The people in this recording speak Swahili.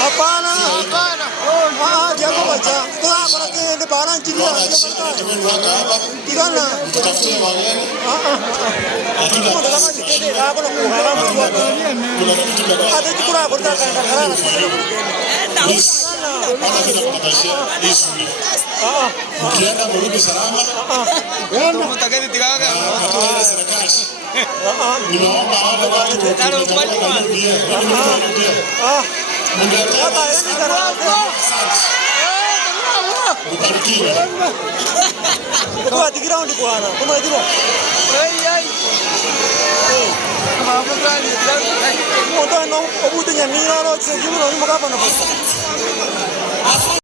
Hapana. Jago bacha. Toa para que de paran chini. Tigana. Ada chukura berta kan. Ukienda mrudi salama. Mtakeni tigaga. Ninaomba wale watu ubarikiwe. Kwa ground bwana. Kama hivyo. Moto no obude nyamira no tsejimu no mukapa na.